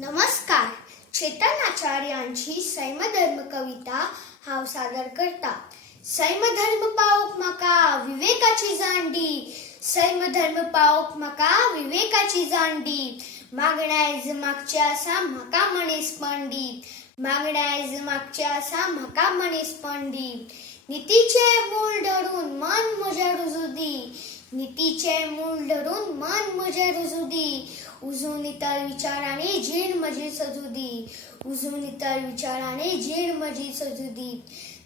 नमस्कार. चेतन आचार्यांची सैमधर्म कविता हाव सादर करता. सैमधर्म पावोक म्हाका विवेकाची जांडी, सैमधर्म पावोक म्हाका विवेकाची जांडी. मागण्या आयज मागचे आसा म्हाका मनीस पंडित, मागण्या आयज मागचे आसा म्हाका मनीस पंडित. नीतीचे मूळ धरून मन म्हजे रुजुदी, नीतीचे मूळ धरून मन म्हजे रुजुदी. उजून इतर विचारांनी जीण म्हजी सजुदी, उजून इतर विचारांनी जीण म्हजी सजुदी.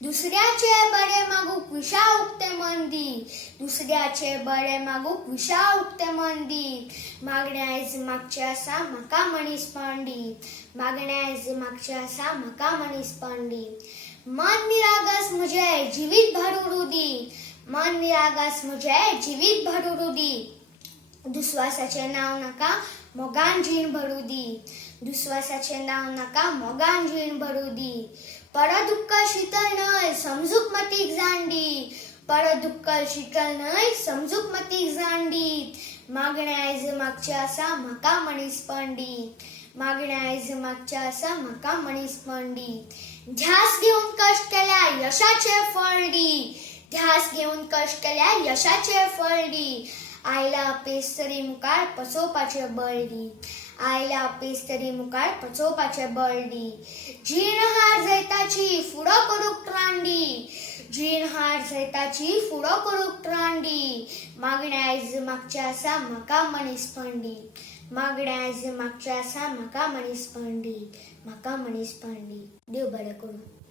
दुसऱ्याचे बरे मागूक विशा उक्ते मन दी, दुसऱ्याचे बरे मागूक विशा उक्ते मन दी. मागण्या आयज मागचे आसा म्हाका मनीस पंडित, मागण्या आयज मागचे आसा म्हाका मनीस पंडित. मन निरागस म्हजे जिवीत भरूरू दी, मन निरागस म्हजे जिवीत भरूरू दी. दुस्वासाचे नाव नाका मोगान जीण भरू दी, दुस्वासाचे नाव नाका मोगान जीण भरू दी. परदुक्क शीतल न्हय समजूक मतीक जांडी, परदुक्क शीतल न्हय समजूक मतीक जांडी. मागण्या आयज मागचे आसा म्हाका मनीस पंडित, मागण्या आयज मागचे आसा म्हाका मनीस पंडित. ध्यास घेवन कश्ट केल्या यशाचे फळ दी, ध्यास घेवन कश्ट केल्या यशाचे फळ दी. आयला पेस तरी मुखार पचोवपाचे बळ दी, आयला पेस तरी मुखार पचोवपाचे बळ दी. जीण हार जैताची फुडो करूक त्रांडी, जीण हार जैताची फुडो करूक त्रांडी. मागण्या आयज मागचे आसा म्हाका मनीस पंडित, मागण्या आयज मागचे आसा म्हाका मनीस पंडित, म्हाका मनीस पंडित. देव बरें करूं.